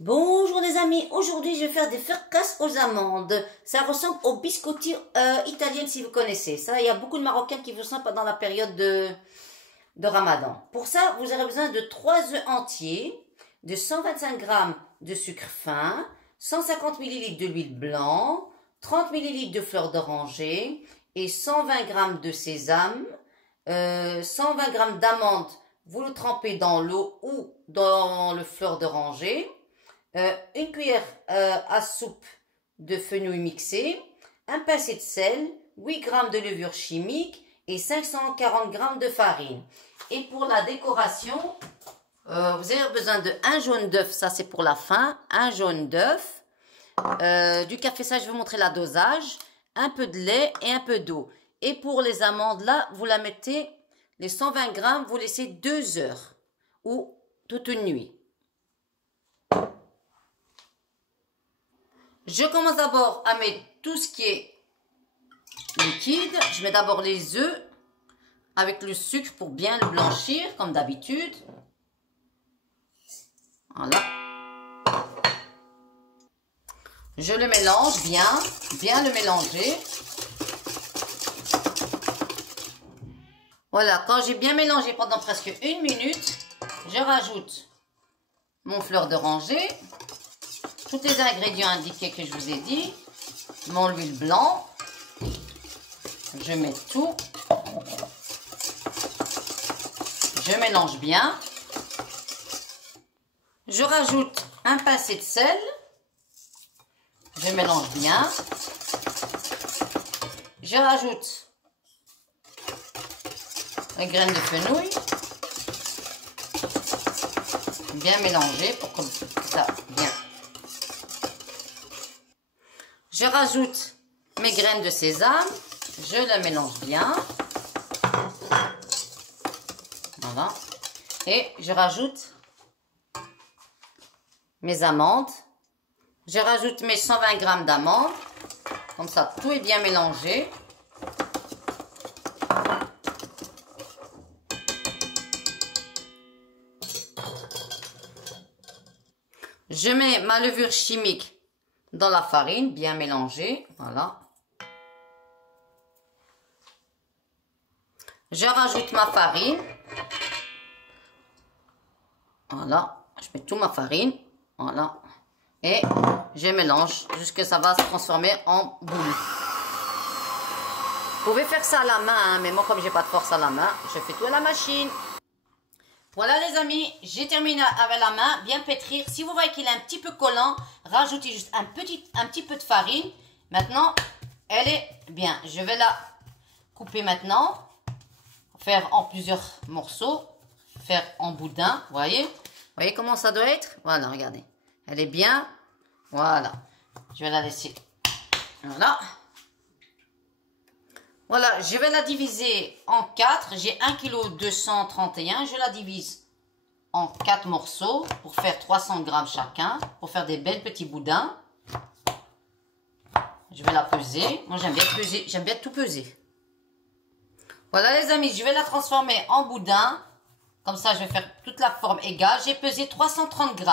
Bonjour les amis, aujourd'hui je vais faire des fricassées aux amandes. Ça ressemble aux biscotti italiennes si vous connaissez. Ça, il y a beaucoup de Marocains qui font ça pendant la période de Ramadan. Pour ça, vous aurez besoin de 3 œufs entiers, de 125 g de sucre fin, 150 ml de l'huile blanche, 30 ml de fleur d'oranger et 120 g de sésame, 120 g d'amandes. Vous le trempez dans l'eau ou dans le fleur d'oranger. Une cuillère à soupe de fenouil mixé, un pincé de sel, 8 g de levure chimique et 540 g de farine. Et pour la décoration, vous avez besoin de un jaune d'œuf, ça c'est pour la fin, un jaune d'œuf, du café, ça je vais vous montrer la dosage, un peu de lait et un peu d'eau. Et pour les amandes là, vous la mettez, les 120 g, vous laissez 2 heures ou toute une nuit. Je commence d'abord à mettre tout ce qui est liquide. Je mets d'abord les œufs avec le sucre pour bien le blanchir, comme d'habitude. Voilà. Je le mélange bien le mélanger. Voilà, quand j'ai bien mélangé pendant presque 1 minute, je rajoute mon fleur d'oranger. Tous les ingrédients indiqués que je vous ai dit, mon huile blanc, je mets tout, je mélange bien, je rajoute un pincé de sel, je mélange bien, je rajoute les graines de fenouil, bien mélanger pour que ça bien. Je rajoute mes graines de sésame, je les mélange bien. Voilà. Et je rajoute mes amandes. Je rajoute mes 120 g d'amandes. Comme ça, tout est bien mélangé. Je mets ma levure chimique dans la farine, bien mélangée, voilà. Je rajoute ma farine. Voilà, je mets toute ma farine, voilà. Et je mélange jusqu'à ce que ça va se transformer en boule. Vous pouvez faire ça à la main, hein, mais moi comme j'ai pas de force à la main, je fais tout à la machine. Voilà les amis, j'ai terminé avec la main, bien pétrir. Si vous voyez qu'il est un petit peu collant, rajoutez juste un petit peu de farine. Maintenant, elle est bien. Je vais la couper maintenant, faire en plusieurs morceaux, faire en boudin, vous voyez comment ça doit être? Voilà, regardez. Elle est bien, voilà. Je vais la laisser, voilà. Voilà, je vais la diviser en 4. J'ai 1,231 kg. Je la divise en 4 morceaux pour faire 300 g chacun. Pour faire des belles petits boudins. Je vais la peser. Moi, j'aime bien peser. J'aime bien tout peser. Voilà, les amis. Je vais la transformer en boudin. Comme ça, je vais faire toute la forme égale. J'ai pesé 330 g.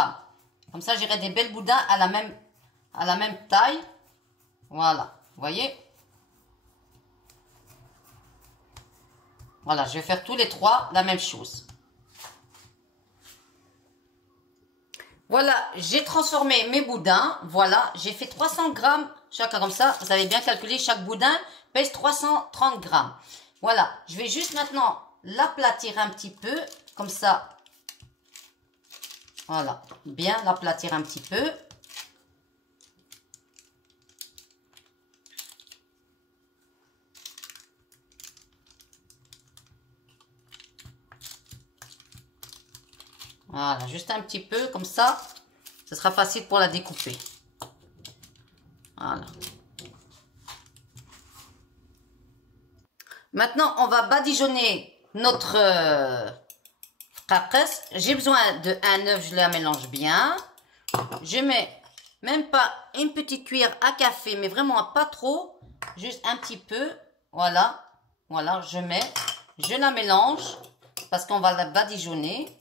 Comme ça, j'aurai des belles boudins à la même taille. Voilà. Vous voyez? Voilà, je vais faire tous les 3 la même chose. Voilà, j'ai transformé mes boudins. Voilà, j'ai fait 300 g chacun comme ça. Vous avez bien calculé, chaque boudin pèse 330 g. Voilà, je vais juste maintenant l'aplatir un petit peu. Comme ça. Voilà, bien l'aplatir un petit peu. Voilà, juste un petit peu, comme ça, ce sera facile pour la découper. Voilà. Maintenant, on va badigeonner notre fricassée. J'ai besoin de un œuf, je la mélange bien. Je mets même pas une petite cuillère à café, mais vraiment pas trop, juste un petit peu. Voilà, voilà, je la mélange parce qu'on va la badigeonner.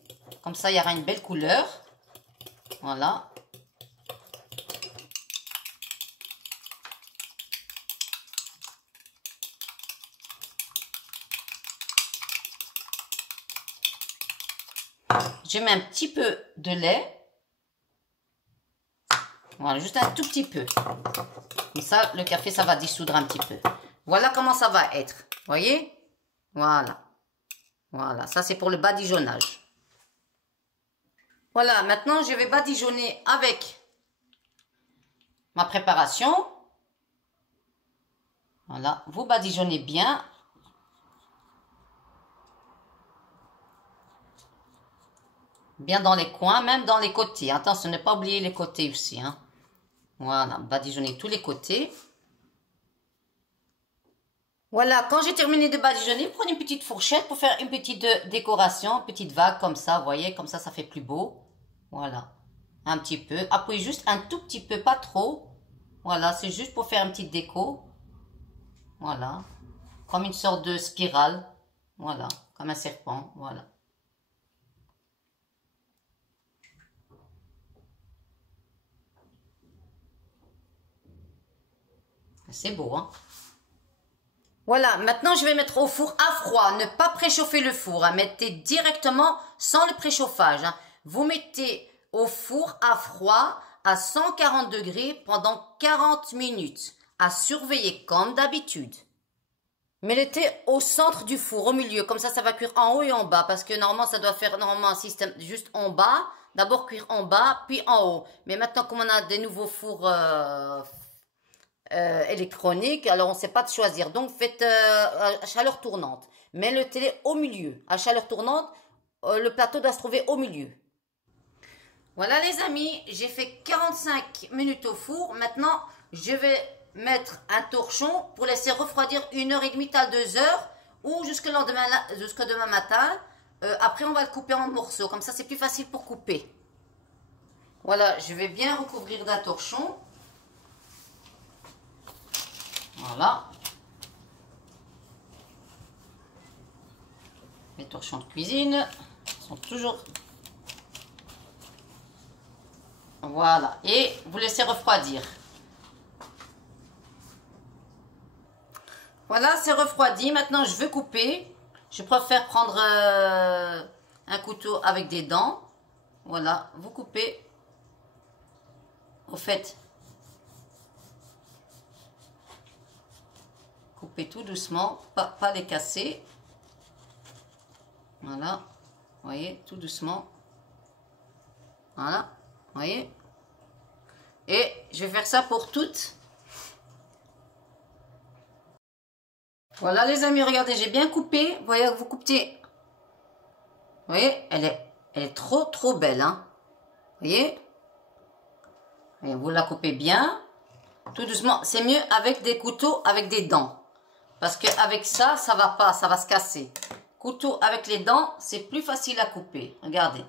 Comme ça, il y aura une belle couleur. Voilà. je mets un petit peu de lait. Voilà, juste un tout petit peu. Comme ça, le café, ça va dissoudre un petit peu. Voilà comment ça va être. Vous voyez? Voilà. Voilà, ça c'est pour le badigeonnage. Voilà, maintenant je vais badigeonner avec ma préparation. Voilà, vous badigeonnez bien. Bien dans les coins, même dans les côtés. Attention, ne pas oublier les côtés aussi. Hein. Voilà, badigeonnez tous les côtés. Voilà, quand j'ai terminé de badigeonner, prenez une petite fourchette pour faire une petite décoration, une petite vague comme ça, vous voyez, comme ça fait plus beau. Voilà, un petit peu. Appuyez juste un tout petit peu, pas trop. Voilà, c'est juste pour faire une petite déco. Voilà, comme une sorte de spirale. Voilà, comme un serpent, voilà. C'est beau, hein? Voilà, maintenant je vais mettre au four à froid. Ne pas préchauffer le four. Hein. Mettez directement sans le préchauffage. Hein. Vous mettez au four à froid à 140 degrés pendant 40 minutes. À surveiller comme d'habitude. Mettez au centre du four, au milieu. Comme ça va cuire en haut et en bas. Parce que normalement, ça doit faire normalement un système juste en bas. D'abord cuire en bas, puis en haut. Mais maintenant, comme on a des nouveaux fours... électronique, alors on ne sait pas de choisir, donc faites à chaleur tournante, mais le télé au milieu, à chaleur tournante, le plateau doit se trouver au milieu. Voilà les amis, j'ai fait 45 minutes au four, maintenant je vais mettre un torchon pour laisser refroidir 1h30 à 2 heures ou jusqu'au demain matin, après on va le couper en morceaux, comme ça c'est plus facile pour couper. Voilà, je vais bien recouvrir d'un torchon. Voilà. Les torchons de cuisine sont toujours... Voilà. Et vous laissez refroidir. Voilà, c'est refroidi. Maintenant, je vais couper. Je préfère prendre un couteau avec des dents. Voilà, vous coupez. Au fait... Coupez tout doucement, pas les casser. Voilà, vous voyez, tout doucement. Voilà, vous voyez. Et je vais faire ça pour toutes. Voilà les amis, regardez, j'ai bien coupé. Vous voyez, vous coupez. Vous voyez, elle est trop belle. Hein. Vous voyez. Et vous la coupez bien. Tout doucement, c'est mieux avec des couteaux, avec des dents. Parce qu'avec ça, ça va pas, ça va se casser. Couteau avec les dents, c'est plus facile à couper. Regardez.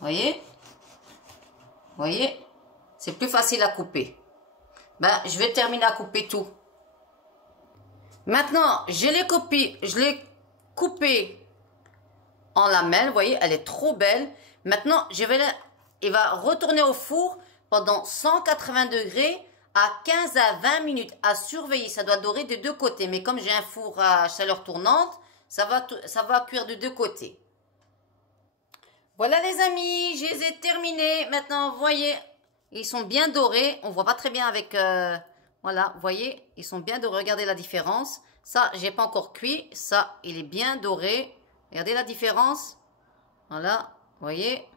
Voyez? Vous voyez? C'est plus facile à couper. Ben, je vais terminer à couper tout. Maintenant, je l'ai coupé en lamelles. Vous voyez, elle est trop belle. Maintenant, il va retourner au four pendant 180 degrés. À 15 à 20 minutes à surveiller, ça doit dorer de deux côtés. Mais comme j'ai un four à chaleur tournante, ça va cuire de deux côtés. Voilà les amis, je les ai terminés. Maintenant, vous voyez, ils sont bien dorés. On voit pas très bien avec... voilà, vous voyez, ils sont bien dorés. Regardez la différence. Ça, j'ai pas encore cuit. Ça, il est bien doré. Regardez la différence. Voilà, vous voyez.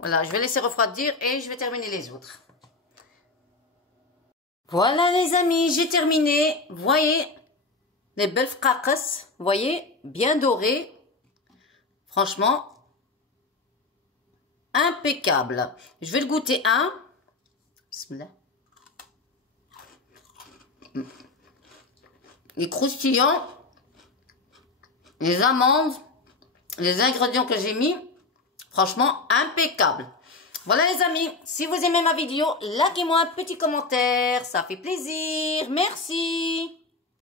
Voilà, je vais laisser refroidir et je vais terminer les autres. Voilà les amis, j'ai terminé. Vous voyez, les belles fracas, vous voyez, bien dorées. Franchement, impeccable. Je vais le goûter un. Bismillah. Les croustillants, les amandes, les ingrédients que j'ai mis, franchement, impeccable. Voilà les amis, si vous aimez ma vidéo, likez-moi un petit commentaire, ça fait plaisir. Merci.